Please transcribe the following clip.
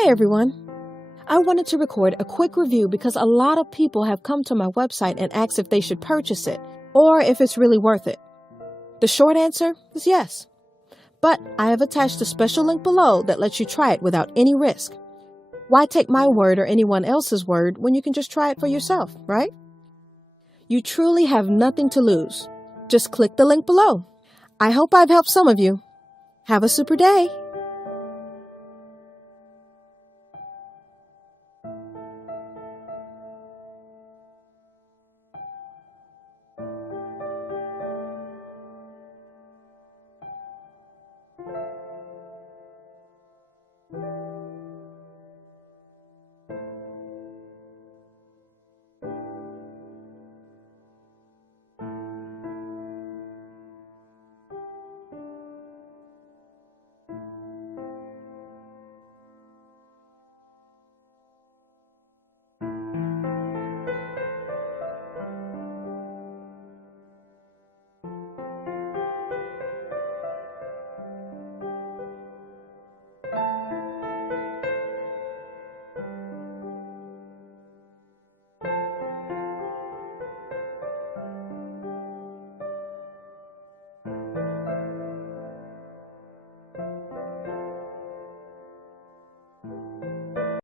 Hey everyone! I wanted to record a quick review because a lot of people have come to my website and asked if they should purchase it or if it's really worth it. The short answer is yes. But I have attached a special link below that lets you try it without any risk. Why take my word or anyone else's word when you can just try it for yourself, right? You truly have nothing to lose. Just click the link below. I hope I've helped some of you. Have a super day!